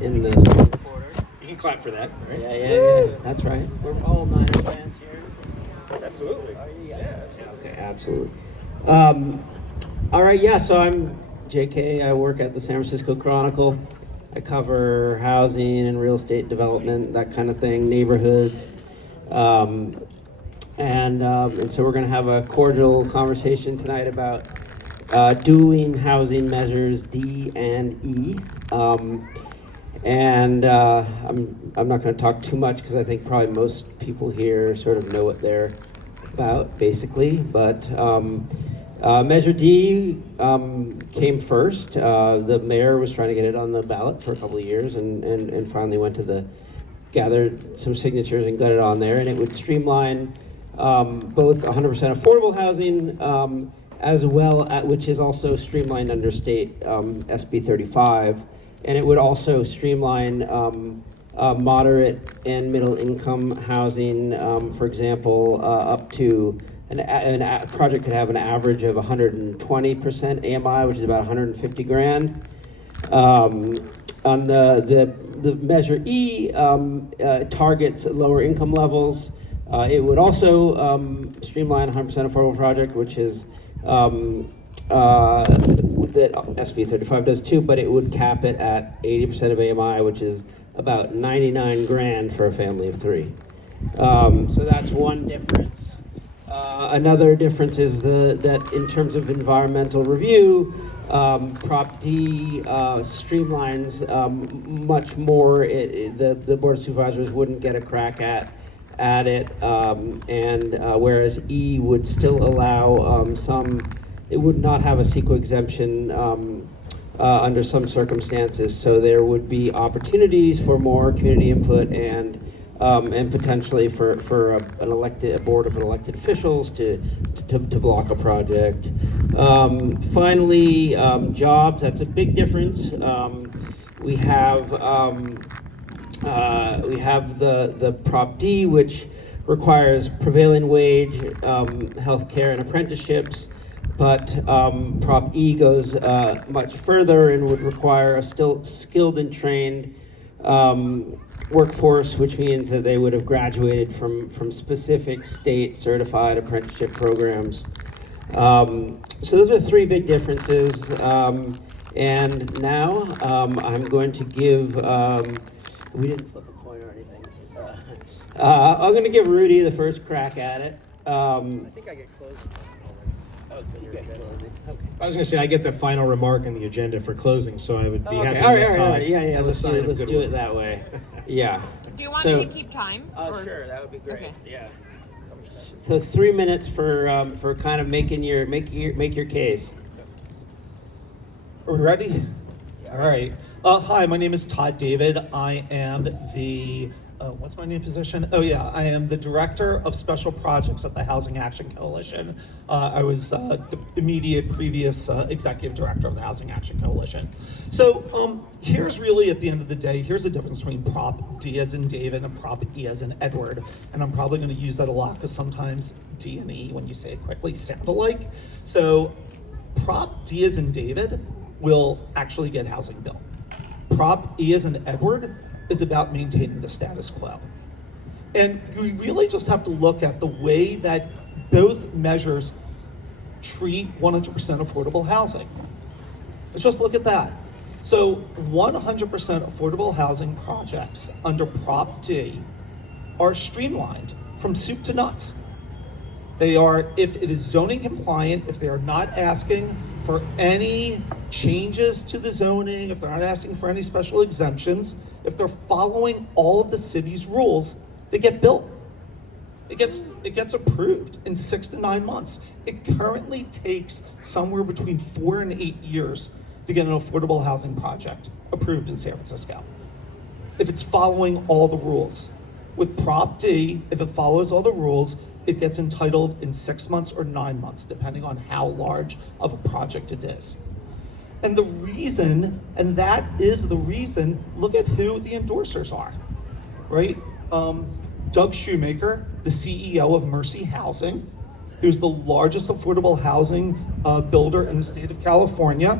in the second quarter. You can clap for that, right? Yeah. That's right. We're all Niner fans here. Absolutely. Yeah. Okay, absolutely. All right, yeah, so I'm JK. I work at the San Francisco Chronicle. I cover housing and real estate development, that kind of thing, neighborhoods. And so we're going to have a cordial conversation tonight about dueling housing measures D and E. I'm not going to talk too much because I think probably most people here sort of know what they're about, basically. But Measure D came first. The mayor was trying to get it on the ballot for a couple of years, and finally went to gathered some signatures and got it on there. And it would streamline both 100% affordable housing, as well, which is also streamlined under state SB 35. And it would also streamline moderate and middle income housing. For example, up to a project could have an average of 120% AMI, which is about 150 grand. On the Measure E, targets lower income levels. It would also streamline 100% affordable project, which is that SB 35 does too, but it would cap it at 80% of AMI, which is about 99 grand for a family of three. So that's one difference. Another difference is that in terms of environmental review, Prop D streamlines much more. The Board of Supervisors wouldn't get a crack at it, whereas E would still allow it would not have a CEQA exemption under some circumstances, so there would be opportunities for more community input and potentially for a board of elected officials to block a project. Finally, jobs. That's a big difference. We have the Prop D, which requires prevailing wage, healthcare, and apprenticeships. But Prop E goes much further and would require a still skilled and trained workforce, which means that they would have graduated from specific state certified apprenticeship programs. So those are three big differences. And now I'm going to give, we didn't flip a coin or anything. I'm going to give Rudy the first crack at it. I think I get closed. Okay. I was going to say I get the final remark on the agenda for closing, so I would be happy All to let right, Todd yeah. as a sign of Let's good do work. it that way. Yeah. Do you want So- me to keep time? Sure, that would be great. Okay. Yeah. So 3 minutes for kind of make your case. Are we ready? All right. Hi, my name is Todd David. I am the, what's my name position? Oh yeah, I am the Director of Special Projects at the Housing Action Coalition. I was the immediate previous Executive Director of the Housing Action Coalition. So here's really, at the end of the day, here's the difference between Prop D as in David and Prop E as in Edward. And I'm probably gonna use that a lot because sometimes D and E, when you say it quickly, sound alike. So Prop D as in David will actually get housing built. Prop E as in Edward is about maintaining the status quo. And we really just have to look at the way that both measures treat 100% affordable housing. Let's just look at that. So 100% affordable housing projects under Prop D are streamlined from soup to nuts. They are, if it is zoning compliant, if they are not asking for any changes to the zoning, if they're not asking for any special exemptions, if they're following all of the city's rules, they get built. It gets approved in 6 to 9 months. It currently takes somewhere between 4 and 8 years to get an affordable housing project approved in San Francisco, if it's following all the rules. With Prop D, if it follows all the rules, it gets entitled in 6 months or 9 months, depending on how large of a project it is. And the reason, and that is the reason, look at who the endorsers are, right? Doug Shoemaker, the CEO of Mercy Housing, who's the largest affordable housing builder in the state of California.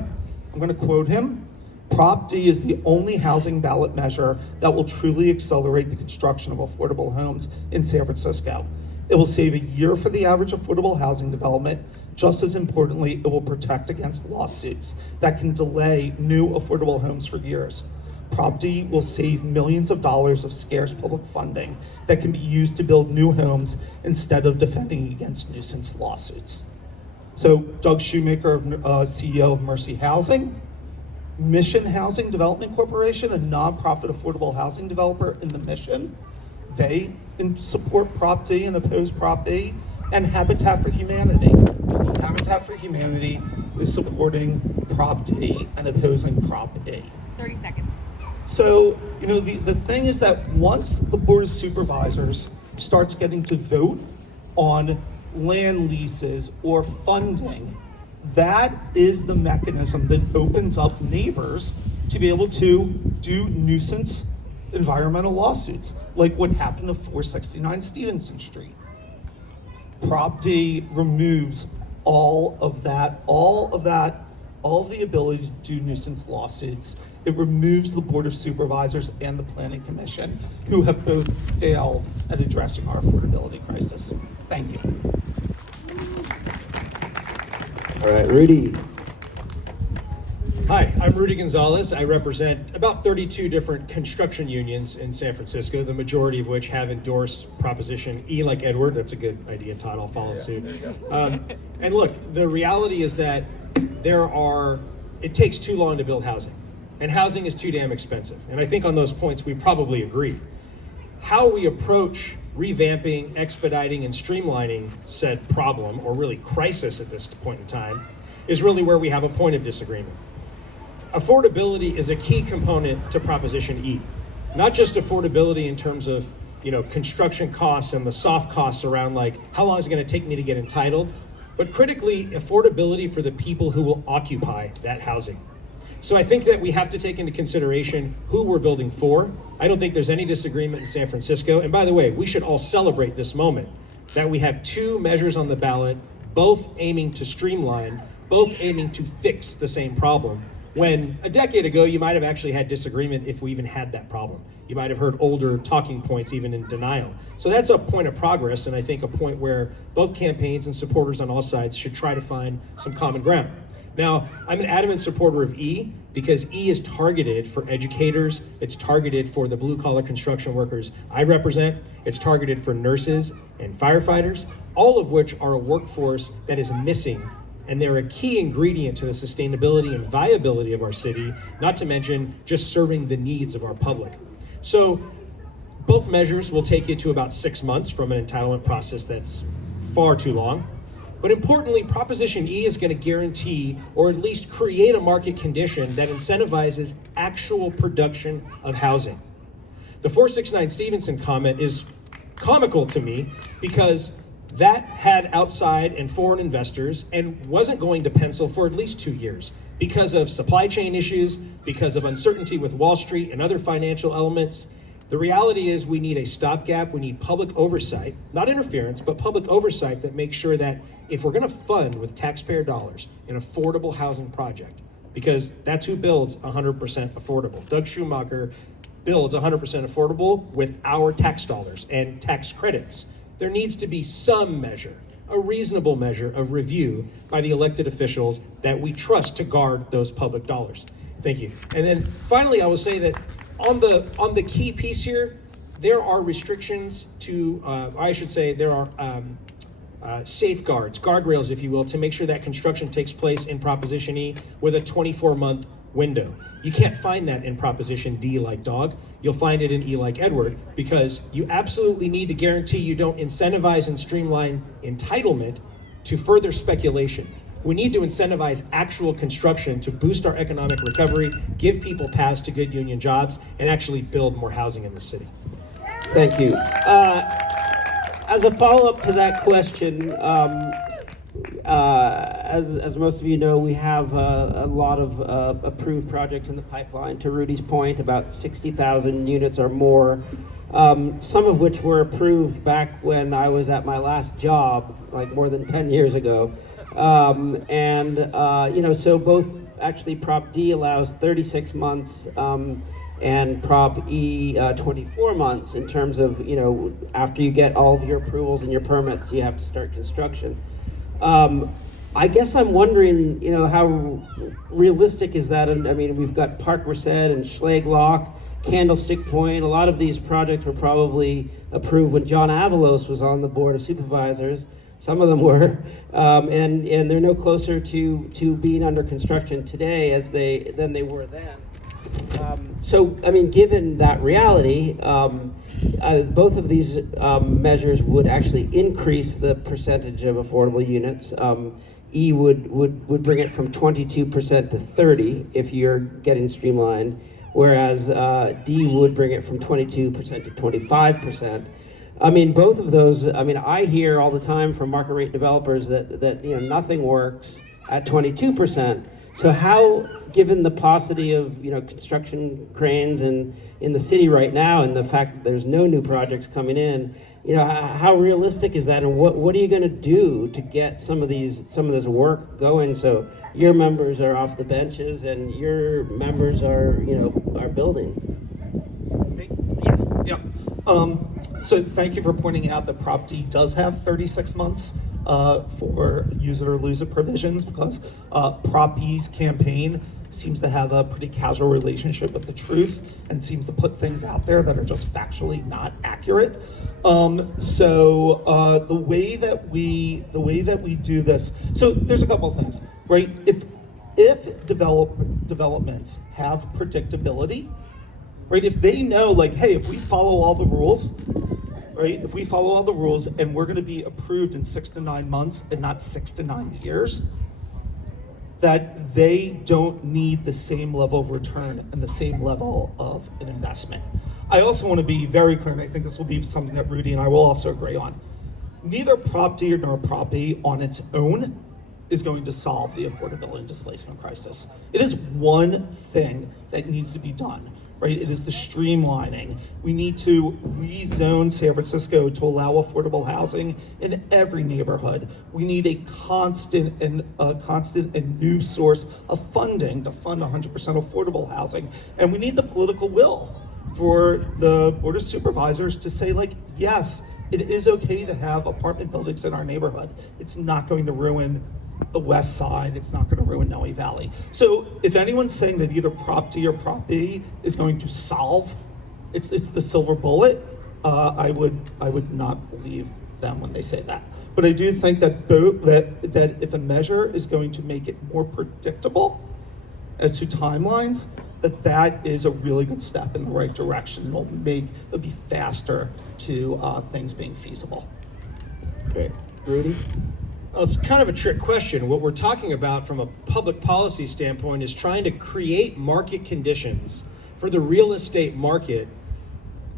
I'm gonna quote him. Prop D is the only housing ballot measure that will truly accelerate the construction of affordable homes in San Francisco. It will save a year for the average affordable housing development. Just as importantly, it will protect against lawsuits that can delay new affordable homes for years. Prop D will save millions of dollars of scarce public funding that can be used to build new homes instead of defending against nuisance lawsuits. So Doug Shoemaker, CEO of Mercy Housing, Mission Housing Development Corporation, a nonprofit affordable housing developer in the Mission, they support Prop D and oppose Prop D, and Habitat for Humanity. Habitat for Humanity is supporting Prop D and opposing Prop E. 30 seconds. So, the thing is that once the Board of Supervisors starts getting to vote on land leases or funding, that is the mechanism that opens up neighbors to be able to do nuisance environmental lawsuits, like what happened to 469 Stevenson Street. Prop D removes all of the ability to do nuisance lawsuits. It removes the Board of Supervisors and the Planning Commission, who have both failed at addressing our affordability crisis. Thank you. All right, Rudy. Hi, I'm Rudy Gonzalez. I represent about 32 different construction unions in San Francisco, the majority of which have endorsed Proposition E like Edward. That's a good idea, Todd. I'll follow suit. And look, the reality is that it takes too long to build housing, and housing is too damn expensive. And I think on those points we probably agree. How we approach revamping, expediting, and streamlining said problem, or really crisis at this point in time, is really where we have a point of disagreement. Affordability is a key component to Proposition E. Not just affordability in terms of, construction costs and the soft costs around like, how long is it gonna take me to get entitled? But critically, affordability for the people who will occupy that housing. So I think that we have to take into consideration who we're building for. I don't think there's any disagreement in San Francisco. And by the way, we should all celebrate this moment that we have two measures on the ballot, both aiming to streamline, both aiming to fix the same problem. When a decade ago, you might have actually had disagreement if we even had that problem. You might have heard older talking points even in denial. So that's a point of progress, and I think a point where both campaigns and supporters on all sides should try to find some common ground. Now, I'm an adamant supporter of E because E is targeted for educators, it's targeted for the blue-collar construction workers I represent, it's targeted for nurses and firefighters, all of which are a workforce that is missing, and they're a key ingredient to the sustainability and viability of our city, not to mention just serving the needs of our public. So both measures will take you to about 6 months from an entitlement process that's far too long. But importantly, Proposition E is going to guarantee or at least create a market condition that incentivizes actual production of housing. The 469 Stevenson comment is comical to me because that had outside and foreign investors and wasn't going to pencil for at least 2 years because of supply chain issues, because of uncertainty with Wall Street and other financial elements. The reality is we need a stopgap, we need public oversight, not interference, but public oversight that makes sure that if we're gonna fund with taxpayer dollars an affordable housing project, because that's who builds 100% affordable. Doug Shoemaker builds 100% affordable with our tax dollars and tax credits. There needs to be some measure, a reasonable measure of review by the elected officials that we trust to guard those public dollars. Thank you. And then finally, I will say that on the key piece here, there are restrictions to, there are safeguards, guardrails, if you will, to make sure that construction takes place in Proposition E with a 24-month window. You can't find that in Proposition D like dog. You'll find it in E like Edward, because you absolutely need to guarantee you don't incentivize and streamline entitlement to further speculation. We need to incentivize actual construction to boost our economic recovery, give people paths to good union jobs, and actually build more housing in the city. Thank you. As a follow-up to that question, as most of you know, we have a lot of approved projects in the pipeline. To Rudy's point, about 60,000 units or more, some of which were approved back when I was at my last job, like more than 10 years ago. So both actually Prop D allows 36 months, and Prop E 24 months in terms of, after you get all of your approvals and your permits, you have to start construction. I guess I'm wondering, how realistic is that? And I mean, we've got Park Merced and Schlag Lock, Candlestick Point. A lot of these projects were probably approved when John Avalos was on the Board of Supervisors. Some of them were, and they're no closer to being under construction today than they were then. So, I mean, given that reality, both of these measures would actually increase the percentage of affordable units. E would bring it from 22% to 30% if you're getting streamlined, whereas D would bring it from 22% to 25%. I mean, both of those, I hear all the time from market rate developers that nothing works at 22%. So how, given the paucity of construction cranes in the city right now, and the fact that there's no new projects coming in, how realistic is that, and what are you going to do to get some of this work going so your members are off the benches and your members are building? Yeah. So thank you for pointing out that Prop D does have 36 months for use it or lose it provisions, because Prop E's campaign seems to have a pretty casual relationship with the truth and seems to put things out there that are just factually not accurate. So the way that we do this, so there's a couple of things, right? If developments have predictability, right? If they know, like, hey, if we follow all the rules, right? If we follow all the rules and we're going to be approved in 6 to 9 months and not 6 to 9 years, that they don't need the same level of return and the same level of an investment. I also want to be very clear, and I think this will be something that Rudy and I will also agree on. Neither Prop D nor Prop E on its own is going to solve the affordability and displacement crisis. It is one thing that needs to be done. Right? It is the streamlining. We need to rezone San Francisco to allow affordable housing in every neighborhood. We need a constant and new source of funding to fund 100% affordable housing. And we need the political will for the Board of Supervisors to say, like, yes, it is okay to have apartment buildings in our neighborhood. It's not going to ruin the West Side, it's not going to ruin Noe Valley. So if anyone's saying that either Prop D or Prop B is going to solve, it's the silver bullet, I would not believe them when they say that. But I do think that that if a measure is going to make it more predictable as to timelines, that is a really good step in the right direction. It'll be faster to things being feasible. Great. Rudy? Well, it's kind of a trick question. What we're talking about from a public policy standpoint is trying to create market conditions for the real estate market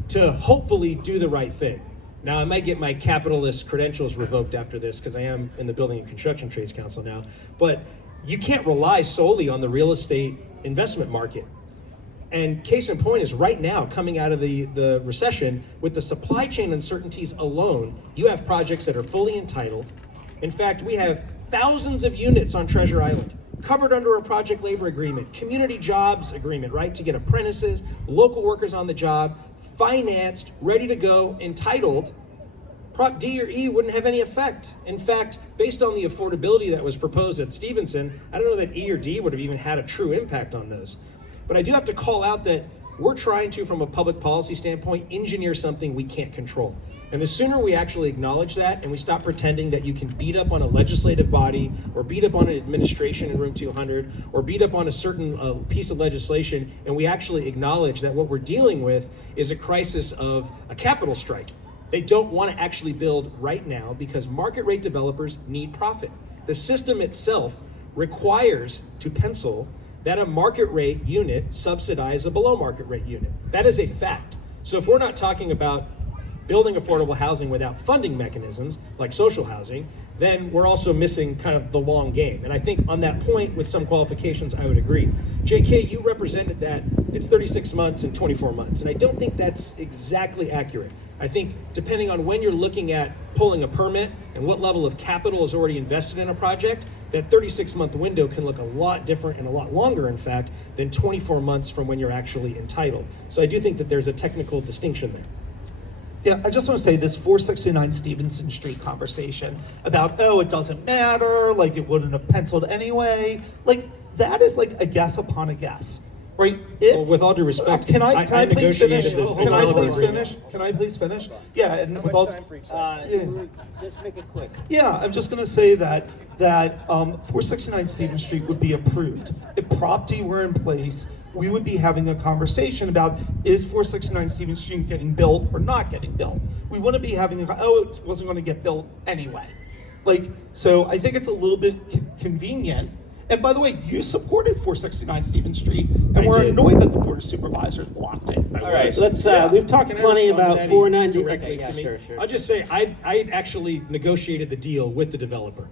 to hopefully do the right thing. Now, I might get my capitalist credentials revoked after this because I am in the Building and Construction Trades Council now, but you can't rely solely on the real estate investment market. And case in point is right now, coming out of the recession, with the supply chain uncertainties alone, you have projects that are fully entitled. In fact, we have thousands of units on Treasure Island, covered under a project labor agreement, community jobs agreement, right, to get apprentices, local workers on the job, financed, ready to go, entitled. Prop D or E wouldn't have any effect. In fact, based on the affordability that was proposed at Stevenson, I don't know that E or D would have even had a true impact on those. But I do have to call out that we're trying to, from a public policy standpoint, engineer something we can't control. And the sooner we actually acknowledge that and we stop pretending that you can beat up on a legislative body or beat up on an administration in room 200 or beat up on a certain piece of legislation, and we actually acknowledge that what we're dealing with is a crisis of a capital strike. They don't want to actually build right now because market rate developers need profit. The system itself requires to pencil that a market rate unit subsidize a below market rate unit. That is a fact. So if we're not talking about building affordable housing without funding mechanisms like social housing, then we're also missing kind of the long game. And I think on that point, with some qualifications, I would agree. JK, you represented that it's 36 months and 24 months, and I don't think that's exactly accurate. I think depending on when you're looking at pulling a permit and what level of capital is already invested in a project, that 36-month window can look a lot different and a lot longer, in fact, than 24 months from when you're actually entitled. So I do think that there's a technical distinction there. Yeah, I just want to say this 469 Stevenson Street conversation about, oh, it doesn't matter, like it wouldn't have penciled anyway. Like, that is like a guess upon a guess, right? Well, with all due respect, can I please finish? negotiated the Can I developer please agreement. finish? Can I please finish? Yeah, and How with much all, time for each Yeah. side? Just make it quick. yeah, I'm just going to say that 469 Stevens Street would be approved. If Prop D were in place, we would be having a conversation about, is 469 Stevens Street getting built or not getting built? We wouldn't be having it wasn't going to get built anyway. Like, so I think it's a little bit convenient. And by the way, you supported 469 Stevens Street, and I we're did. annoyed that the Board of Supervisors blocked it. All right, let's, Yeah. we've talked Can I plenty respond to about that 490. directly Okay, yeah, to me? sure. I'll just say, I actually negotiated the deal with the developer,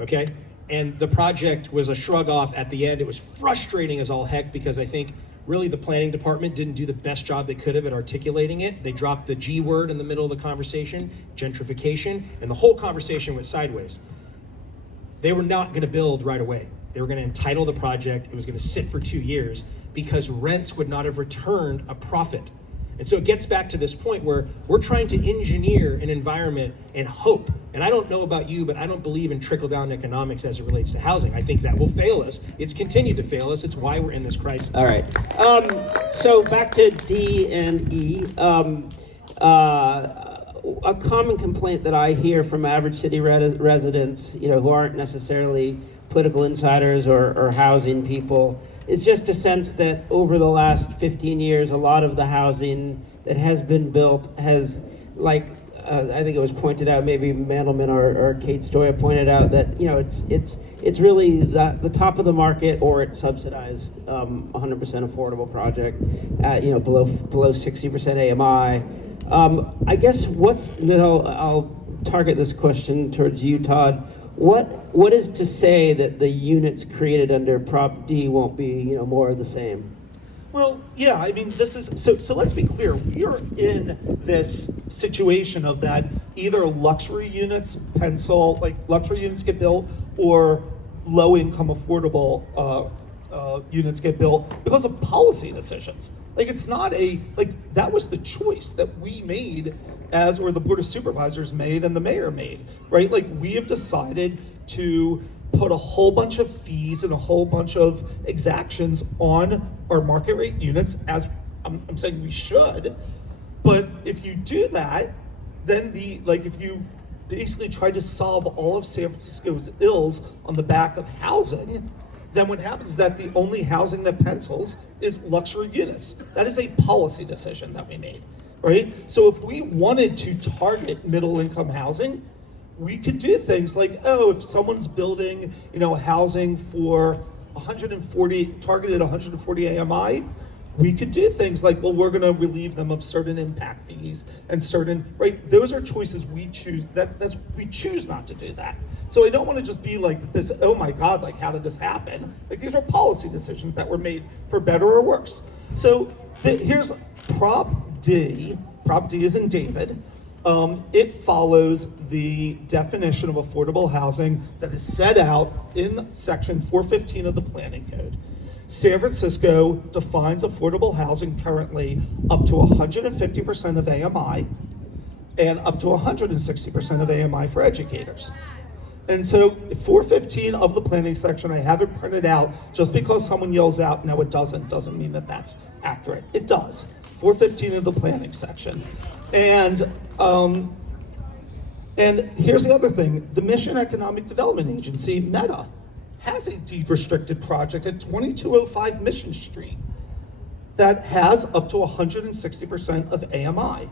okay? And the project was a shrug off at the end. It was frustrating as all heck because I think really the planning department didn't do the best job they could have at articulating it. They dropped the G word in the middle of the conversation, gentrification, and the whole conversation went sideways. They were not gonna build right away. They were gonna entitle the project, it was gonna sit for 2 years because rents would not have returned a profit. And so it gets back to this point where we're trying to engineer an environment and hope. And I don't know about you, but I don't believe in trickle-down economics as it relates to housing. I think that will fail us. It's continued to fail us. It's why we're in this crisis. All right. So back to D and E. A common complaint that I hear from average city residents, who aren't necessarily political insiders or housing people, is just a sense that over the last 15 years, a lot of the housing that has been built has, I think it was pointed out, maybe Mandelman or Kate Stoya pointed out that it's really the top of the market, or it's subsidized 100% affordable project at below 60% AMI. I guess I'll target this question towards you, Todd. What is to say that the units created under Prop D won't be more of the same? Well, yeah, I mean, this is, so let's be clear. We are in this situation of that either luxury units luxury units get built, or low-income affordable units get built because of policy decisions. It's not that was the choice that we made or the Board of Supervisors made and the mayor made, right? We have decided to put a whole bunch of fees and a whole bunch of exactions on our market rate units, as I'm saying we should. But if you do that, then if you basically try to solve all of San Francisco's ills on the back of housing, then what happens is that the only housing that pencils is luxury units. That is a policy decision that we made, right? So if we wanted to target middle income housing, we could do things like, if someone's building, housing for targeted 140 AMI, we could do things like, we're going to relieve them of certain impact fees and certain, right? Those are choices we choose. We choose not to do that. So I don't want to just be like this, oh my God, how did this happen? These are policy decisions that were made for better or worse. So here's Prop D. Prop D is in David. It follows the definition of affordable housing that is set out in section 415 of the Planning Code. San Francisco defines affordable housing currently up to 150% of AMI and up to 160% of AMI for educators. And so 415 of the planning section, I have it printed out. Just because someone yells out, no, it doesn't mean that that's accurate. It does. 415 of the planning section. And here's the other thing. The Mission Economic Development Agency, META, has a deed restricted project at 2205 Mission Street that has up to 160% of AMI.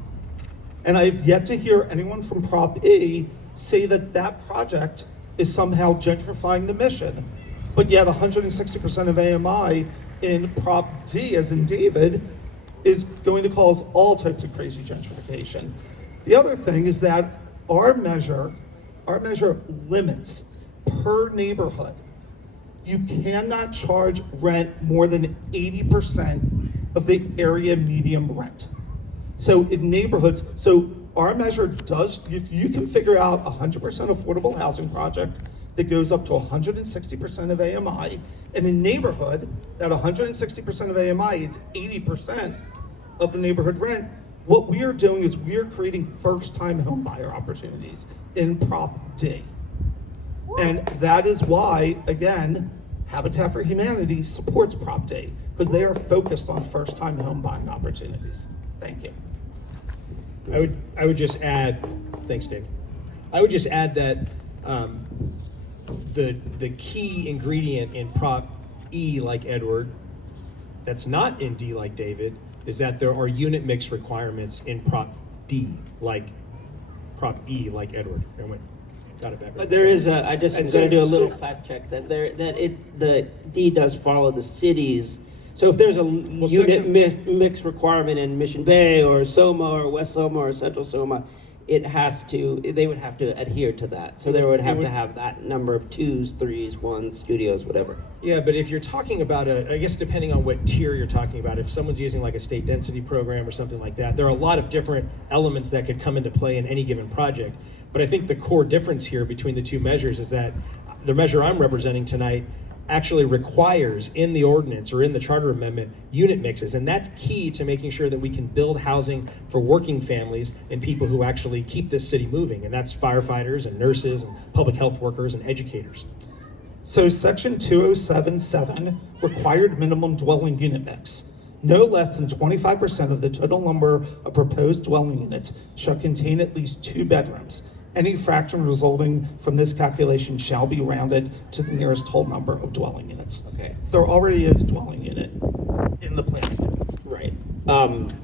And I've yet to hear anyone from Prop E say that project is somehow gentrifying the Mission, but yet 160% of AMI in Prop D, as in David, is going to cause all types of crazy gentrification. The other thing is that our measure limits per neighborhood. You cannot charge rent more than 80% of the area median rent. So in neighborhoods, so our measure does, if you can figure out 100% affordable housing project that goes up to 160% of AMI, and a neighborhood that 160% of AMI is 80% of the neighborhood rent, what we are doing is we are creating first-time home buyer opportunities in Prop D. And that is why, again, Habitat for Humanity supports Prop D, because they are focused on first-time home buying opportunities. Thank you. I would just add, thanks, Dave. I would just add that the key ingredient in Prop E, like Edward, that's not in D, like David, is that there are unit mix requirements in Prop D, like Prop E, like Edward. Got it back. But there is a, I'm going to do a little so- fact check the D does follow the cities. So if there's a unit mix requirement in Mission Bay or Soma or West Soma or Central Soma, they would have to adhere to that. So they would have to have that number of 2s, 3s, 1s, studios, whatever. Yeah, but if you're talking about I guess depending on what tier you're talking about, if someone's using like a state density program or something like that, there are a lot of different elements that could come into play in any given project. But I think the core difference here between the two measures is that the measure I'm representing tonight actually requires in the ordinance or in the charter amendment unit mixes, and that's key to making sure that we can build housing for working families and people who actually keep this city moving, and that's firefighters and nurses and public health workers and educators. So section 2077 required minimum dwelling unit mix. No less than 25% of the total number of proposed dwelling units shall contain at least 2 bedrooms. Any fraction resulting from this calculation shall be rounded to the nearest whole number of dwelling units. Okay. There already is dwelling unit in the plan. Right.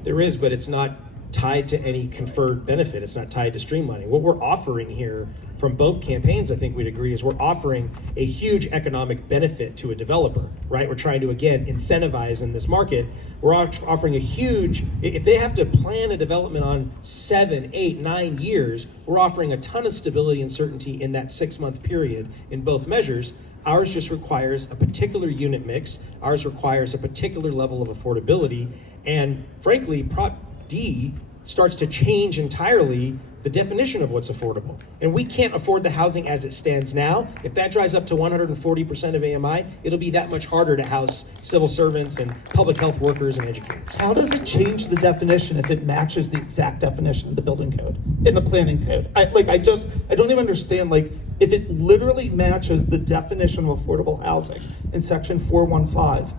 There is, but it's not tied to any conferred benefit. It's not tied to streamlining. What we're offering here from both campaigns, I think we'd agree, is we're offering a huge economic benefit to a developer, right? We're trying to, again, incentivize in this market. We're offering a huge, if they have to plan a development on 7, 8, 9 years, we're offering a ton of stability and certainty in that 6-month period in both measures. Ours just requires a particular unit mix. Ours requires a particular level of affordability. And frankly, Prop D starts to change entirely the definition of what's affordable. And we can't afford the housing as it stands now. If that dries up to 140% of AMI, it'll be that much harder to house civil servants and public health workers and educators. How does it change the definition if it matches the exact definition in the building code, in the planning code? I don't even understand, like, if it literally matches the definition of affordable housing in section 415,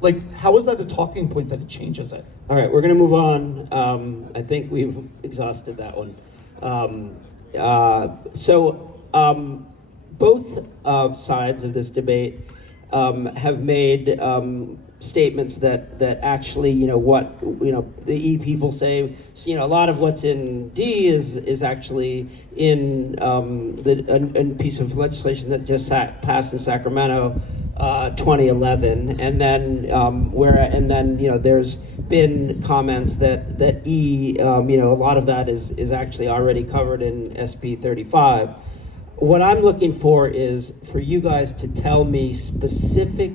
like, how is that a talking point that it changes it? All right, we're going to move on. I think we've exhausted that one. Both sides of this debate have made statements that actually, what the E people say. So, a lot of what's in D is actually in a piece of legislation that just passed in Sacramento. 2011, and then there's been comments that E, a lot of that is actually already covered in SB 35. What I'm looking for is for you guys to tell me specific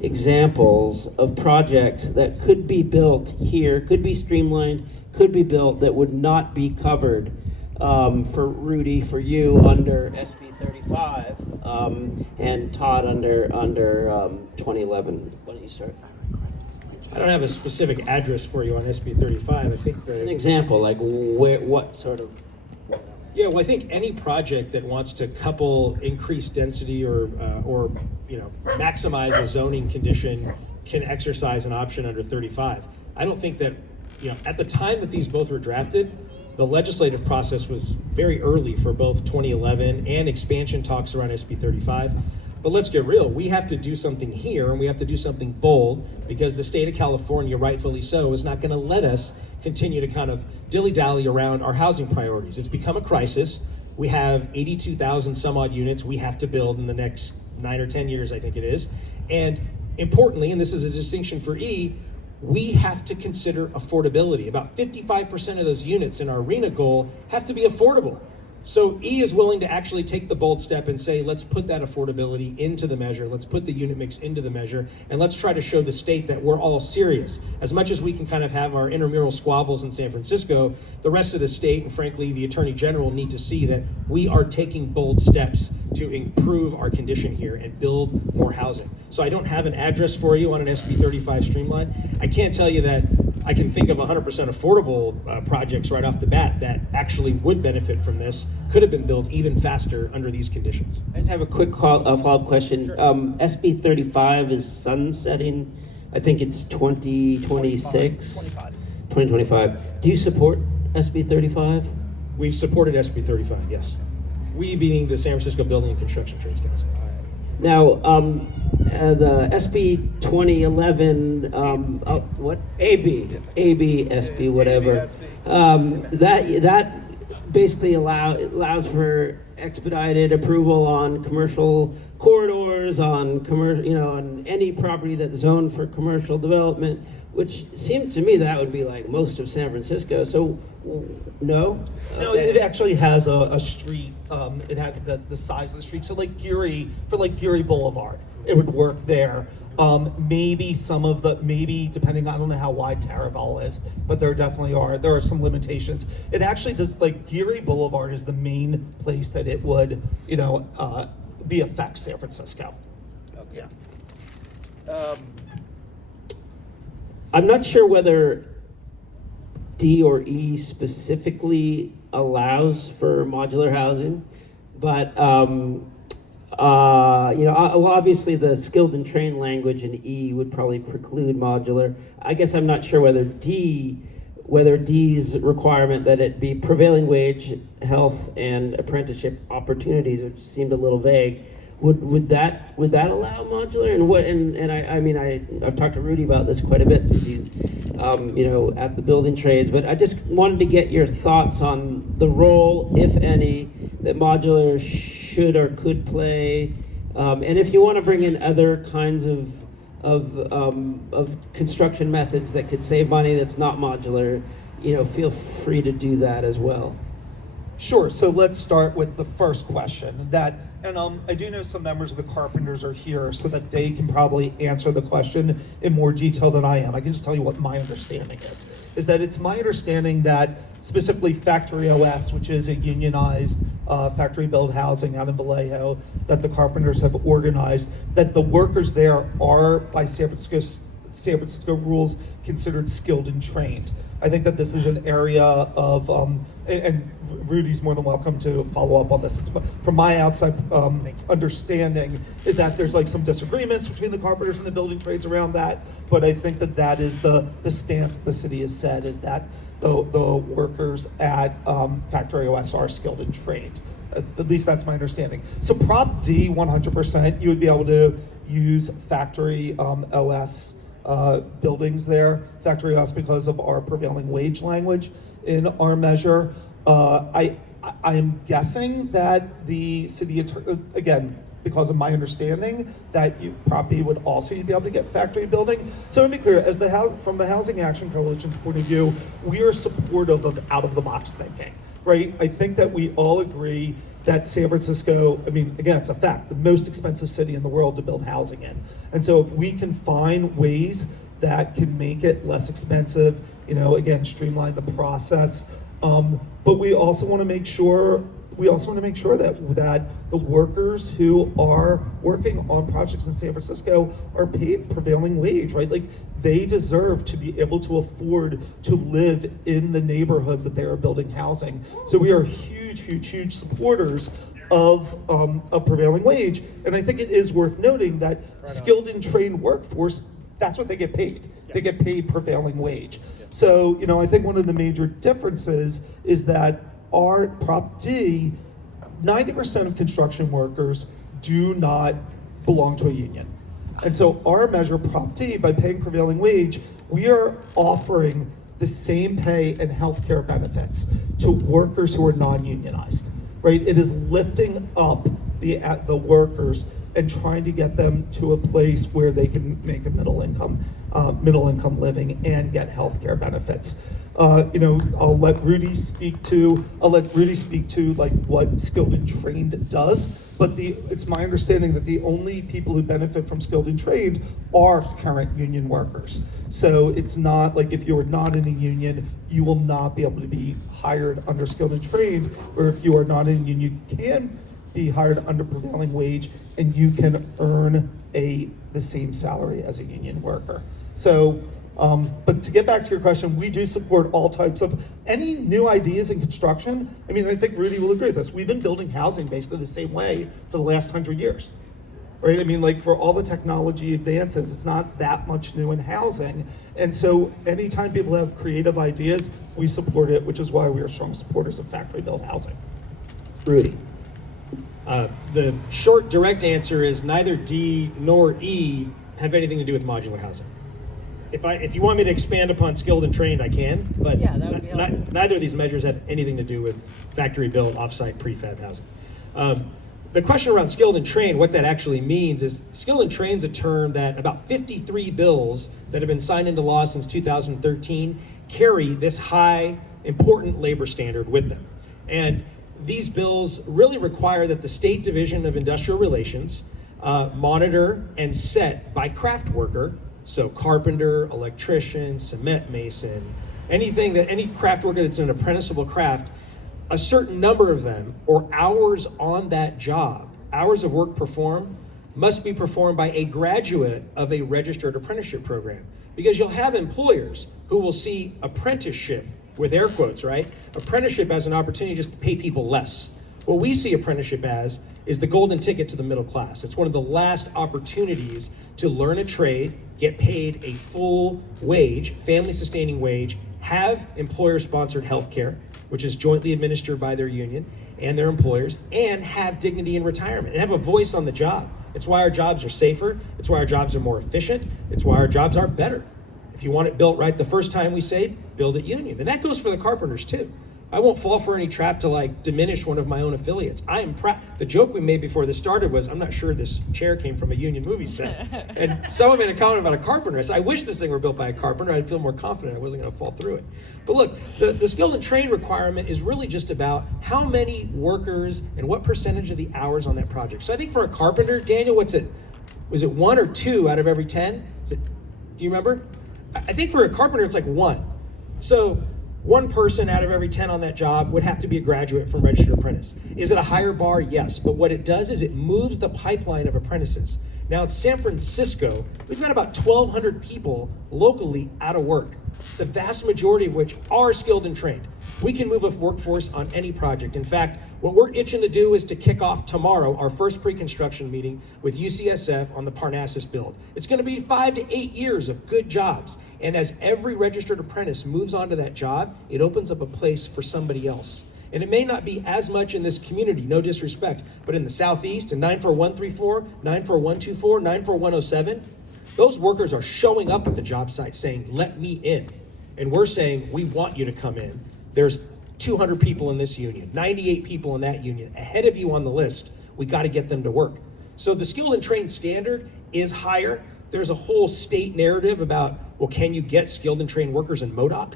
examples of projects that could be built here, could be streamlined, could be built that would not be covered for Rudy, for you under SB 35, and Todd under 2011. Why don't you start? I don't have a specific address for you on SB 35. I think An example, like what sort of? Yeah, well, I think any project that wants to couple increased density or maximize a zoning condition can exercise an option under 35. I don't think that, at the time that these both were drafted, the legislative process was very early for both 2011 and expansion talks around SB 35. But let's get real, we have to do something here, and we have to do something bold, because the state of California, rightfully so, is not gonna let us continue to kind of dilly-dally around our housing priorities. It's become a crisis. We have 82,000 some odd units we have to build in the next 9 or 10 years, I think it is. And importantly, and this is a distinction for E, we have to consider affordability. About 55% of those units in our RENA goal have to be affordable. So E is willing to actually take the bold step and say, let's put that affordability into the measure, let's put the unit mix into the measure, and let's try to show the state that we're all serious. As much as we can kind of have our intramural squabbles in San Francisco, the rest of the state, and frankly, the Attorney General, need to see that we are taking bold steps to improve our condition here and build more housing. So I don't have an address for you on an SB 35 streamline. I can't tell you that I can think of 100% affordable projects right off the bat that actually would benefit from this, could have been built even faster under these conditions. I just have a quick follow-up question. SB 35 is sunsetting, I think it's 2026? 2025. Do you support SB 35? We've supported SB 35, yes. We being the San Francisco Building and Construction Trades Council. Now, the SB 2011, what? AB, SB, whatever. That basically allows for expedited approval on commercial corridors, on on any property that's zoned for commercial development, which seems to me that would be like most of San Francisco. So, no? No, it actually has a street. It had the size of the street. So like Geary Boulevard, it would work there. Maybe depending, I don't know how wide Taraval is, but there are some limitations. It actually does, like Geary Boulevard is the main place that it would, affect San Francisco. Okay. Yeah. I'm not sure whether D or E specifically allows for modular housing, but obviously the skilled and trained language in E would probably preclude modular. I guess I'm not sure whether D's requirement that it be prevailing wage, health, and apprenticeship opportunities, which seemed a little vague, would that allow modular? And I've talked to Rudy about this quite a bit since he's at the building trades, but I just wanted to get your thoughts on the role, if any, that modular should or could play, and if you want to bring in other kinds of construction methods that could save money that's not modular, feel free to do that as well. Sure. So let's start with the first question. I do know some members of the Carpenters are here so that they can probably answer the question in more detail than I am. I can just tell you what my understanding is that it's my understanding that specifically Factory OS, which is a unionized factory build housing out in Vallejo that the Carpenters have organized, that the workers there are, by San Francisco rules, considered skilled and trained. I think that this is an area of, and Rudy's more than welcome to follow up on this. From my outside understanding is that there's like some disagreements between the Carpenters and the building trades around that, but I think that is the stance the city has said, is that the workers at Factory OS are skilled and trained. At least that's my understanding. So Prop D, 100%, you would be able to use Factory OS buildings there, Factory OS, because of our prevailing wage language in our measure. I am guessing that the city attorney, again, because of my understanding, that Prop B would also be able to get factory building. So to be clear, from the Housing Action Coalition's point of view, we are supportive of out-of-the-box thinking, right? I think that we all agree that San Francisco, again, it's a fact, the most expensive city in the world to build housing in. And so if we can find ways that can make it less expensive, again, streamline the process, but we also want to make sure that the workers who are working on projects in San Francisco are paid prevailing wage, right? Like, they deserve to be able to afford to live in the neighborhoods that they are building housing. So we are huge supporters of a prevailing wage. And I think it is worth noting that skilled and trained workforce, that's what they get paid. They get paid prevailing wage. So, I think one of the major differences is that our Prop D, 90% of construction workers do not belong to a union. And so our measure, Prop D, by paying prevailing wage, we are offering the same pay and healthcare benefits to workers who are non-unionized, right? It is lifting up the workers and trying to get them to a place where they can make a middle income living and get health care benefits. I'll let Rudy speak to like what skilled and trained does, but it's my understanding that the only people who benefit from skilled and trained are current union workers. So it's not like if you're not in a union, you will not be able to be hired under skilled and trained, or if you are not in a union, you can be hired under prevailing wage and you can earn the same salary as a union worker. So, but to get back to your question, we do support all types of any new ideas in construction. I mean, I think Rudy will agree with us. We've been building housing basically the same way for the last 100 years, right? I mean, like for all the technology advances, it's not that much new in housing. And so anytime people have creative ideas, we support it, which is why we are strong supporters of factory-built housing. Rudy. The short, direct answer is neither D nor E have anything to do with modular housing. If you want me to expand upon skilled and trained, I can, but Yeah, that would be helpful. neither of these measures have anything to do with factory-built, off-site prefab housing. The question around skilled and trained, what that actually means is skilled and trained is a term that about 53 bills that have been signed into law since 2013 carry this high, important labor standard with them. And these bills really require that the State Division of Industrial Relations monitor and set by craft worker, so carpenter, electrician, cement mason, any craft worker that's an apprenticeable craft, a certain number of them, or hours on that job, hours of work performed, must be performed by a graduate of a registered apprenticeship program. Because you'll have employers who will see apprenticeship, with air quotes, right? Apprenticeship as an opportunity just to pay people less. What we see apprenticeship as is the golden ticket to the middle class. It's one of the last opportunities to learn a trade, get paid a full wage, family-sustaining wage, have employer-sponsored health care, which is jointly administered by their union and their employers, and have dignity in retirement, and have a voice on the job. It's why our jobs are safer. It's why our jobs are more efficient. It's why our jobs are better. If you want it built right the first time, we say, build it union. And that goes for the carpenters too. I won't fall for any trap to diminish one of my own affiliates. I am proud. The joke we made before this started was, I'm not sure this chair came from a union movie set. And someone made a comment about a carpenter. I said, I wish this thing were built by a carpenter. I'd feel more confident I wasn't gonna fall through it. But look, the skilled and trained requirement is really just about how many workers and what percentage of the hours on that project. So I think for a carpenter, Daniel, was it 1 or 2 out of every 10? Do you remember? I think for a carpenter, it's like 1. So 1 person out of every 10 on that job would have to be a graduate from registered apprentice. Is it a higher bar? Yes, but what it does is it moves the pipeline of apprentices. Now in San Francisco, we've got about 1,200 people locally out of work, the vast majority of which are skilled and trained. We can move a workforce on any project. In fact, what we're itching to do is to kick off tomorrow our first pre-construction meeting with UCSF on the Parnassus build. It's going to be 5 to 8 years of good jobs. And as every registered apprentice moves onto that job, it opens up a place for somebody else. And it may not be as much in this community, no disrespect, but in the Southeast, in 94134, 94124, 94107, those workers are showing up at the job site saying, let me in. And we're saying, we want you to come in. There's 200 people in this union, 98 people in that union, ahead of you on the list. We got to get them to work. So the skilled and trained standard is higher. There's a whole state narrative about, well, can you get skilled and trained workers in MODOC?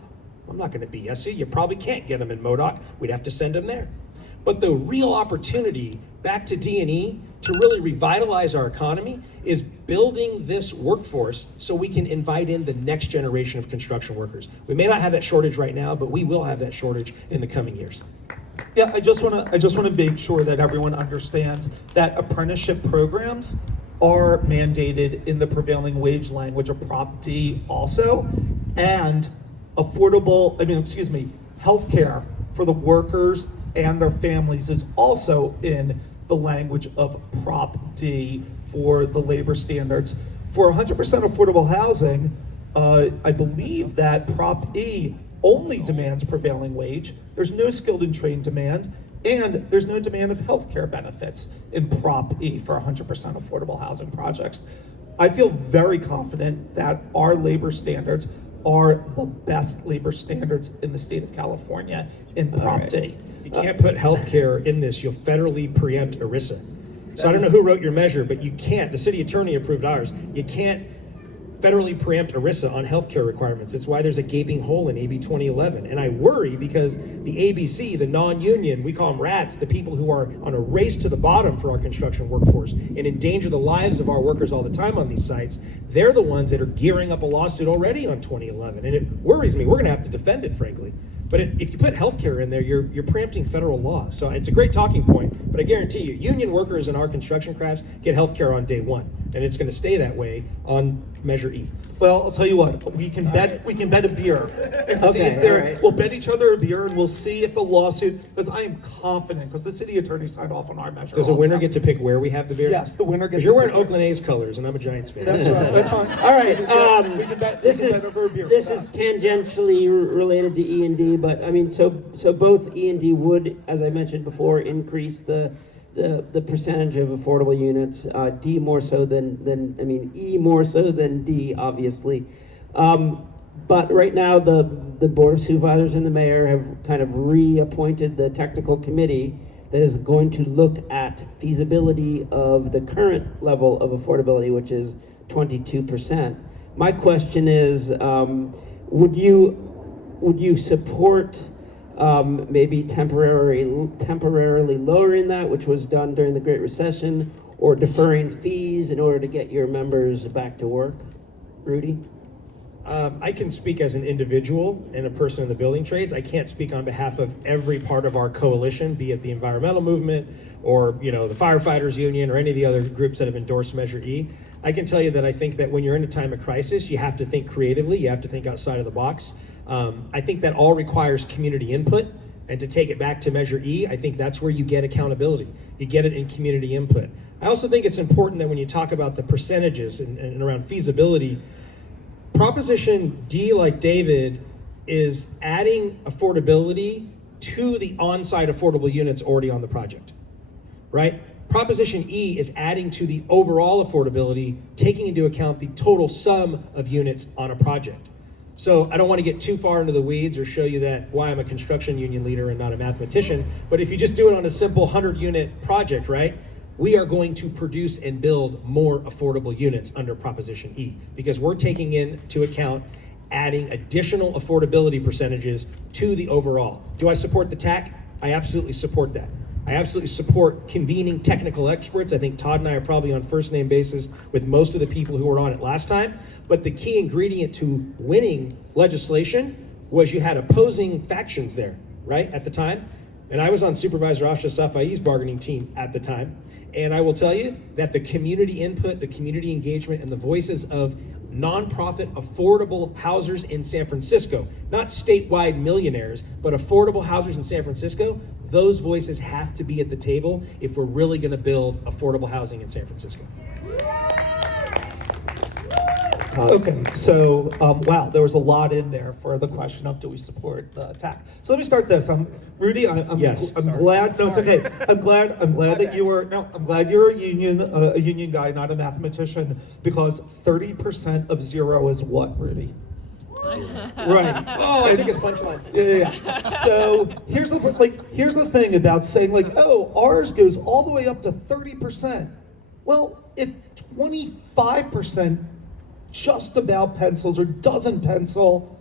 I'm not going to BS you. You probably can't get them in MODOC. We'd have to send them there. But the real opportunity, back to D&E, to really revitalize our economy is building this workforce so we can invite in the next generation of construction workers. We may not have that shortage right now, but we will have that shortage in the coming years. Yeah, I just want to make sure that everyone understands that apprenticeship programs are mandated in the prevailing wage language of Prop D also, and healthcare for the workers and their families is also in the language of Prop D for the labor standards. For 100% affordable housing, I believe that Prop E only demands prevailing wage. There's no skilled and trained demand, and there's no demand of healthcare benefits in Prop E for 100% affordable housing projects. I feel very confident that our labor standards are the best labor standards in the state of California in Prop D. You can't put healthcare in this. You'll federally preempt ERISA. So I don't know who wrote your measure, but you can't, the city attorney approved ours, you can't federally preempt ERISA on healthcare requirements. It's why there's a gaping hole in AB 2011. And I worry because the ABC, the non-union, we call them rats, the people who are on a race to the bottom for our construction workforce and endanger the lives of our workers all the time on these sites, they're the ones that are gearing up a lawsuit already on 2011. And it worries me. We're gonna have to defend it, frankly. But if you put healthcare in there, you're preempting federal law. So it's a great talking point, but I guarantee you, union workers in our construction crafts get healthcare on day one, and it's going to stay that way on Measure E. Well, I'll tell you what, we can bet a beer and see Okay, if they're, all right. we'll bet each other a beer and we'll see if the lawsuit, because I am confident, because the city attorney signed off on our measure. Does a also. winner get to pick where we have the beer? Yes, the winner gets Because you're to wearing pick Oakland A's colors, and I'm a Giants fan. That's right, that's fine. All right, We can bet this is over a beer. this is tangentially related to E and D, but I mean, so both E and D would, as I mentioned before, increase the percentage of affordable units. D more so than I mean E more so than D, obviously. But right now, the Board of Supervisors and the mayor have kind of reappointed the technical committee that is going to look at feasibility of the current level of affordability, which is 22%. My question is, would you support maybe temporarily lowering that, which was done during the Great Recession, or deferring fees in order to get your members back to work? Rudy? I can speak as an individual and a person in the building trades. I can't speak on behalf of every part of our coalition, be it the environmental movement or the firefighters union or any of the other groups that have endorsed Measure E. I can tell you that I think that when you're in a time of crisis, you have to think creatively, you have to think outside of the box. I think that all requires community input, and to take it back to Measure E, I think that's where you get accountability. You get it in community input. I also think it's important that when you talk about the percentages and around feasibility, Proposition D, like David, is adding affordability to the on-site affordable units already on the project, right? Proposition E is adding to the overall affordability, taking into account the total sum of units on a project. So I don't want to get too far into the weeds or show you that why I'm a construction union leader and not a mathematician, but if you just do it on a simple 100-unit project, right? We are going to produce and build more affordable units under Proposition E because we're taking into account adding additional affordability percentages to the overall. Do I support the TAC? I absolutely support that. I absolutely support convening technical experts. I think Todd and I are probably on first name basis with most of the people who were on it last time. But the key ingredient to winning legislation was you had opposing factions there, right, at the time. And I was on Supervisor Asha Safai's bargaining team at the time. And I will tell you that the community input, the community engagement, and the voices of nonprofit affordable housers in San Francisco, not statewide millionaires, but affordable housers in San Francisco, those voices have to be at the table if we're really going to build affordable housing in San Francisco. Okay, so wow, there was a lot in there for the question of do we support the TAC. So let me start this. Rudy, I'm Yes, I'm sorry. glad. No, it's okay. I'm glad that you were. No, I'm glad you're a union guy, not a mathematician, because 30% of zero is what, Rudy? Right. Oh, I took his punchline. Yeah. So here's the thing about saying ours goes all the way up to 30%. Well, if 25% just about pencils or doesn't pencil,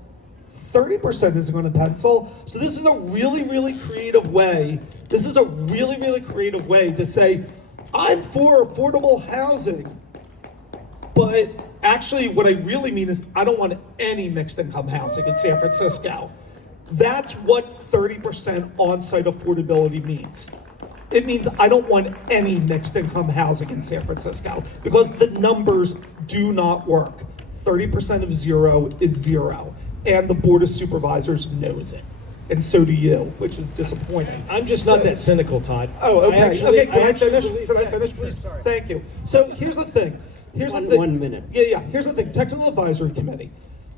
30% isn't going to pencil. So this is a really, really creative way. This is a really, really creative way to say, I'm for affordable housing, but actually what I really mean is I don't want any mixed income housing in San Francisco. That's what 30% on-site affordability means. It means I don't want any mixed income housing in San Francisco because the numbers do not work. 30% of zero is zero, and the Board of Supervisors knows it. And so do you, which is disappointing. I'm just not that cynical, Todd. Oh, okay. Okay, Can I finish? believe Can I that. finish, please? Thank you. So here's the thing. One minute. Yeah. Here's the thing. Technical Advisory Committee.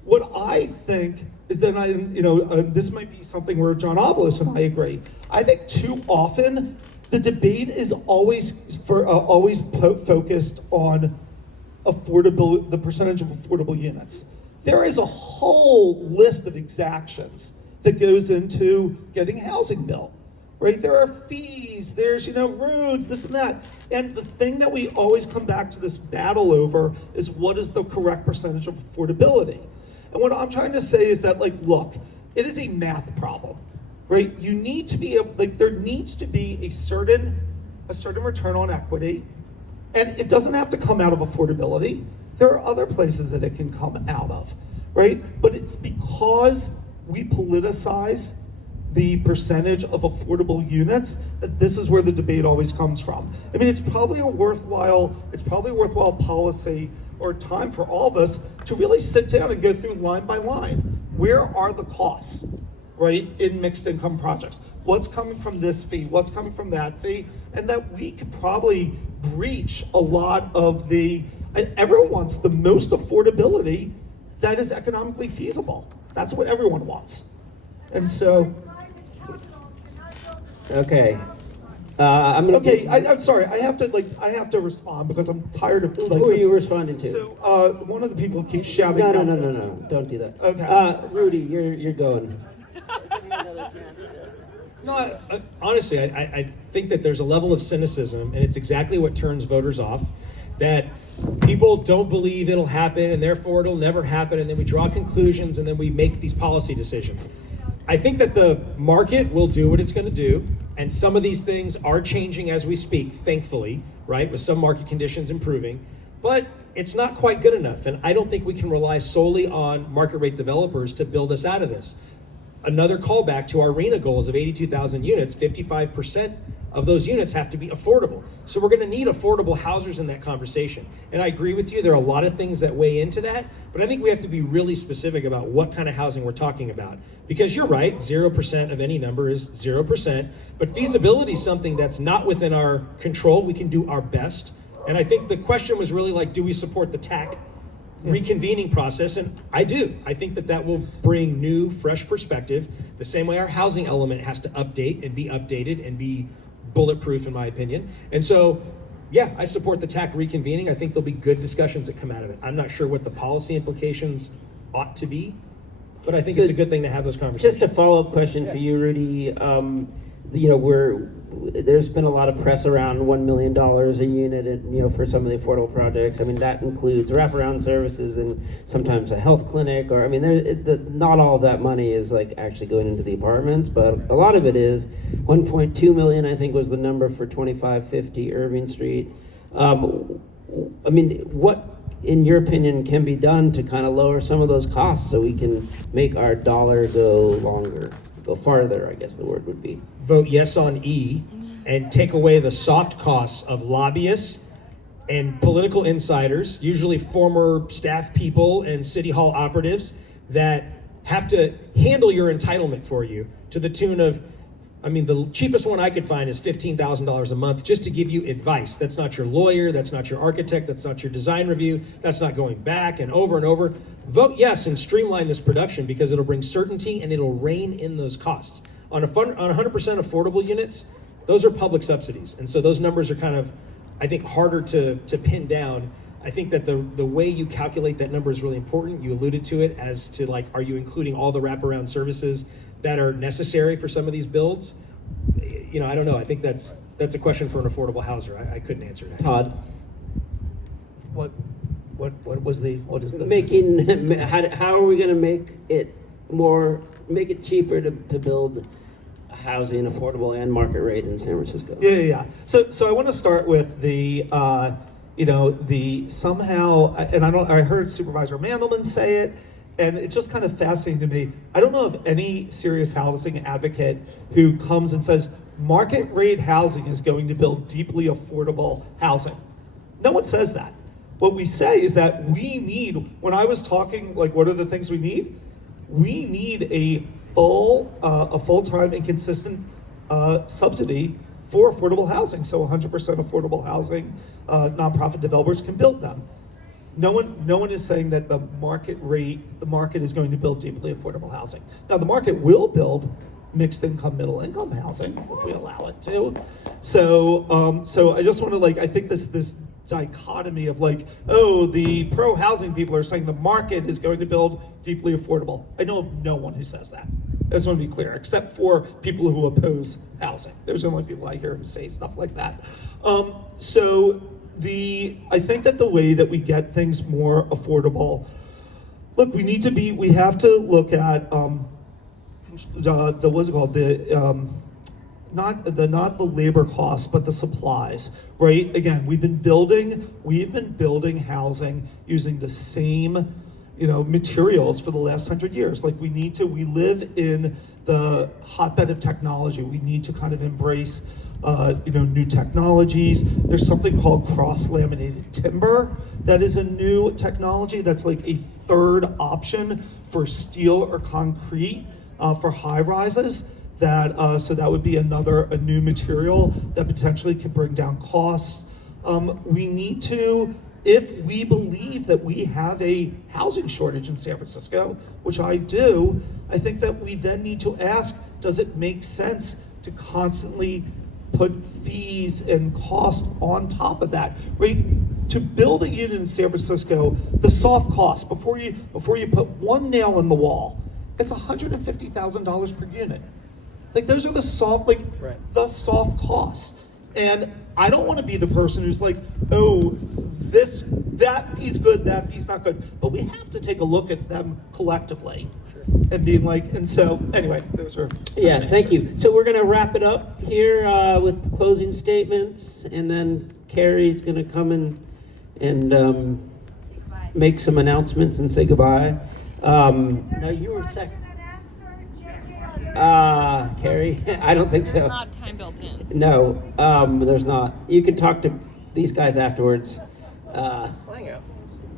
What I think is that this might be something where John Avalos and I agree. I think too often the debate is always focused on affordable, the percentage of affordable units. There is a whole list of exactions that goes into getting housing built. right? There are fees, there's, roads, this and that. And the thing that we always come back to this battle over is what is the correct percentage of affordability? And what I'm trying to say is that, look, it is a math problem, right? You need to be, there needs to be a certain return on equity, and it doesn't have to come out of affordability. There are other places that it can come out of, right? But it's because we politicize the percentage of affordable units that this is where the debate always comes from. I mean, it's probably a worthwhile policy or time for all of us to really sit down and go through line by line. Where are the costs, right, in mixed income projects? What's coming from this fee? What's coming from that fee? And that we could probably breach a lot of everyone wants the most affordability that is economically feasible. That's what everyone wants. And so, Okay. I'm gonna. okay, I'm sorry. I have to respond because I'm tired of. Who are you responding to? So, one of the people keeps shouting. No. Don't do that. Okay. Rudy, you're going. No, honestly, I think that there's a level of cynicism, and it's exactly what turns voters off, that people don't believe it'll happen, and therefore it'll never happen, and then we draw conclusions, and then we make these policy decisions. I think that the market will do what it's going to do, and some of these things are changing as we speak, thankfully, right, with some market conditions improving, but it's not quite good enough, and I don't think we can rely solely on market rate developers to build us out of this. Another callback to our RENA goals of 82,000 units, 55% of those units have to be affordable. So we're going to need affordable housers in that conversation. And I agree with you, there are a lot of things that weigh into that, but I think we have to be really specific about what kind of housing we're talking about. Because you're right, 0% of any number is 0%, but feasibility is something that's not within our control. We can do our best. And I think the question was really do we support the TAC reconvening process? And I do. I think that will bring new, fresh perspective, the same way our housing element has to update and be updated and be bulletproof, in my opinion. And so, yeah, I support the TAC reconvening. I think there'll be good discussions that come out of it. I'm not sure what the policy implications ought to be, but I think it's a good thing to have those conversations. Just a follow-up question for you, Rudy. There's been a lot of press around $1 million a unit, for some of the affordable projects. I mean, that includes wraparound services and sometimes a health clinic, or not all of that money is actually going into the apartments, but a lot of it is. 1.2 million, I think, was the number for 2550 Irving Street. What, in your opinion, can be done to kind of lower some of those costs so we can make our dollar go farther, I guess the word would be? Vote yes on E and take away the soft costs of lobbyists and political insiders, usually former staff people and city hall operatives that have to handle your entitlement for you to the tune of, the cheapest one I could find is $15,000 a month just to give you advice. That's not your lawyer, that's not your architect, that's not your design review, that's not going back and over. Vote yes and streamline this production because it'll bring certainty and it'll rein in those costs. On 100% affordable units, those are public subsidies. And so those numbers are kind of, I think, harder to pin down. I think that the way you calculate that number is really important. You alluded to it as to are you including all the wraparound services that are necessary for some of these builds? I don't know. I think that's a question for an affordable houser. I couldn't answer that. Todd? What is the How are we going to make it cheaper to build housing, affordable and market rate in San Francisco? Yeah. So I want to start with the somehow, and I heard Supervisor Mandelman say it, and it's just kind of fascinating to me. I don't know of any serious housing advocate who comes and says market rate housing is going to build deeply affordable housing. No one says that. What we say is that we need, when I was talking, what are the things we need? We need a full-time and consistent subsidy for affordable housing. So 100% affordable housing, nonprofit developers can build them. No one is saying that the market is going to build deeply affordable housing. Now the market will build mixed income, middle income housing if we allow it to. So I just want to I think this dichotomy of the pro housing people are saying the market is going to build deeply affordable. I know of no one who says that. I just want to be clear, except for people who oppose housing. There's only people I hear who say stuff like that. I think that the way that we get things more affordable, look, we have to look at what's it called, not the labor costs, but the supplies, right? Again, we've been building housing using the same, materials for the last 100 years. Like we live in the hotbed of technology. We need to kind of embrace, new technologies. There's something called cross-laminated timber that is a new technology that's like a third option for steel or concrete for high rises. So that would be a new material that potentially can bring down costs. We need to, if we believe that we have a housing shortage in San Francisco, which I do, I think that we then need to ask, does it make sense to constantly put fees and cost on top of that, right? To build a unit in San Francisco, the soft cost, before you put one nail in the wall, it's $150,000 per unit. Like those are the soft costs. And I don't want to be the person who's like, oh, that fee's good, that fee's not good. But we have to take a look at them collectively. Sure. And being like, and so anyway, those are. Yeah, thank you. So we're gonna wrap it up here with closing statements, and then Carrie's gonna come and make some announcements and say goodbye. No, you were second. Carrie, I don't think so. There's not time built in. No, there's not. You can talk to these guys afterwards. We'll hang out.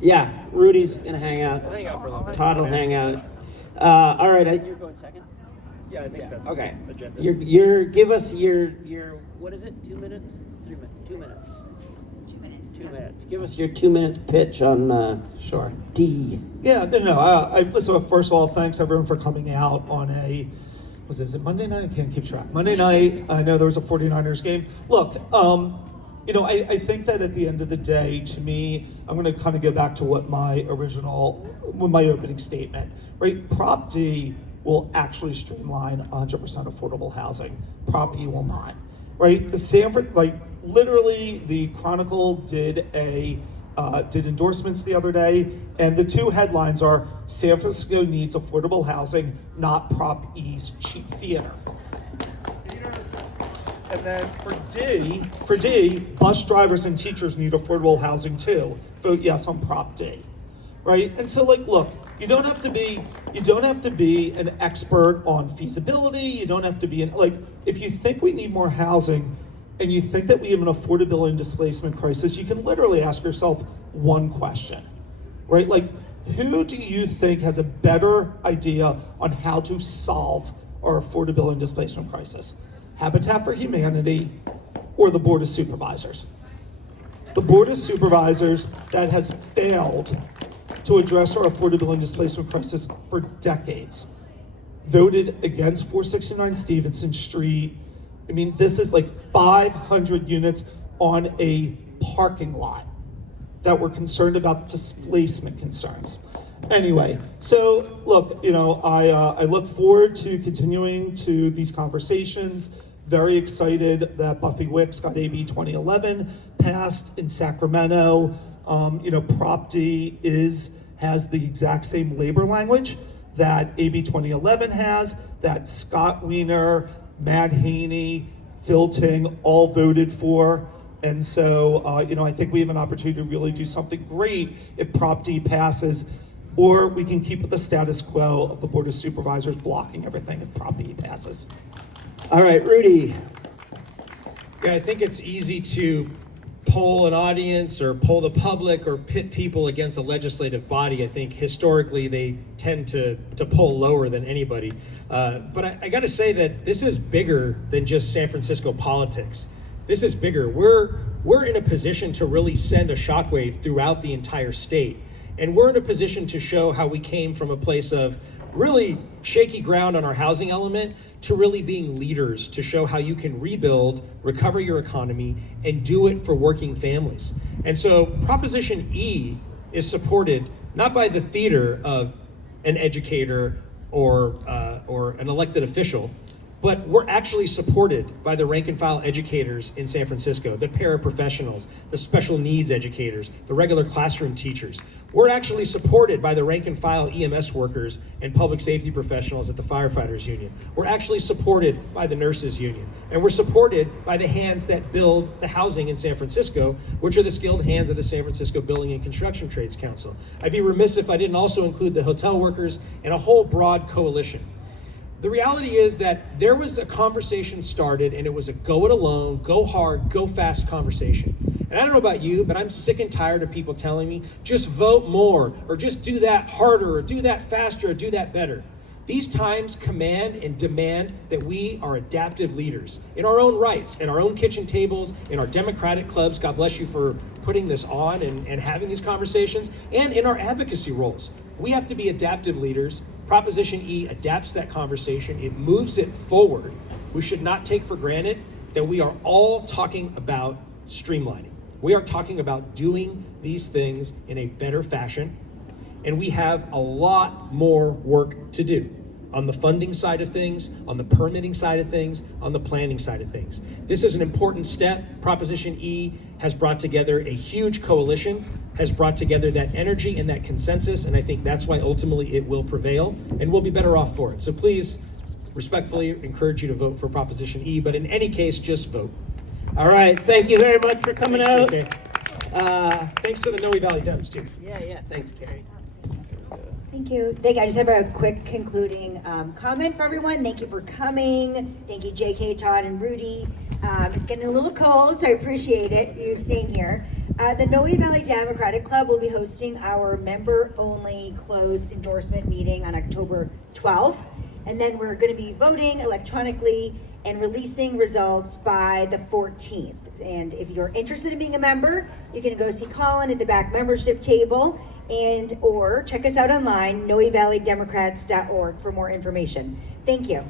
Yeah, Rudy's gonna hang out. We'll hang out for a little bit. Todd will hang out. All right, you're going second. Yeah, I think that's Okay. the agenda. You're give us your what is it? 2 minutes? 3 minutes? 2 minutes. 2 minutes. 2 minutes. Give us your 2 minutes pitch on Sure. D. Yeah, listen, first of all, thanks everyone for coming out on is it Monday night? I can't keep track. Monday night, I know there was a 49ers game. Look, I think that at the end of the day, to me, I'm going to kind of go back to what my opening statement, right? Prop D will actually streamline 100% affordable housing. Prop E will not, right? Literally, the Chronicle did endorsements the other day, and the two headlines are San Francisco needs affordable housing, not Prop E's cheap theater. And then for D, bus drivers and teachers need affordable housing too. Vote yes on Prop D, right? And so look, you don't have to be an expert on feasibility. You don't have to be if you think we need more housing, and you think that we have an affordability and displacement crisis, you can literally ask yourself one question, right? Who do you think has a better idea on how to solve our affordability and displacement crisis? Habitat for Humanity or the Board of Supervisors? The Board of Supervisors that has failed to address our affordability and displacement crisis for decades, voted against 469 Stevenson Street. I mean, this is 500 units on a parking lot that we're concerned about displacement concerns. Anyway, so look, I look forward to continuing to these conversations. Very excited that Buffy Wicks got AB 2011 passed in Sacramento. Prop D has the exact same labor language that AB 2011 has, that Scott Wiener, Matt Haney, Phil Ting all voted for. And so, I think we have an opportunity to really do something great if Prop D passes, or we can keep with the status quo of the Board of Supervisors blocking everything if Prop D passes. All right, Rudy. Yeah, I think it's easy to poll an audience or poll the public or pit people against a legislative body. I think historically they tend to poll lower than anybody. But I got to say that this is bigger than just San Francisco politics. This is bigger. We're in a position to really send a shockwave throughout the entire state. And we're in a position to show how we came from a place of really shaky ground on our housing element to really being leaders, to show how you can rebuild, recover your economy, and do it for working families. And so Proposition E is supported not by the theater of an educator or an elected official, but we're actually supported by the rank and file educators in San Francisco, the paraprofessionals, the special needs educators, the regular classroom teachers. We're actually supported by the rank and file EMS workers and public safety professionals at the firefighters union. We're actually supported by the nurses union. And we're supported by the hands that build the housing in San Francisco, which are the skilled hands of the San Francisco Building and Construction Trades Council. I'd be remiss if I didn't also include the hotel workers and a whole broad coalition. The reality is that there was a conversation started, and it was a go it alone, go hard, go fast conversation. And I don't know about you, but I'm sick and tired of people telling me, just vote more, or just do that harder, or do that faster, or do that better. These times command and demand that we are adaptive leaders in our own rights, in our own kitchen tables, in our democratic clubs. God bless you for putting this on and having these conversations, and in our advocacy roles. We have to be adaptive leaders. Proposition E adapts that conversation. It moves it forward. We should not take for granted that we are all talking about streamlining. We are talking about doing these things in a better fashion, and we have a lot more work to do on the funding side of things, on the permitting side of things, on the planning side of things. This is an important step. Proposition E has brought together a huge coalition, has brought together that energy and that consensus, and I think that's why ultimately it will prevail, and we'll be better off for it. So please, respectfully encourage you to vote for Proposition E, but in any case, just vote. All right, thank you very much for coming out. Okay. Thanks to the Noe Valley Dems too. Yeah, thanks, Carrie. Thank you. I just have a quick concluding comment for everyone. Thank you for coming. Thank you, JK, Todd, and Rudy. It's getting a little cold, so I appreciate it, you staying here. The Noe Valley Democratic Club will be hosting our member-only closed endorsement meeting on October 12th. And then we're going to be voting electronically and releasing results by the 14th. And if you're interested in being a member, you can go see Colin at the back membership table, and or check us out online, noevalleydemocrats.org, for more information. Thank you.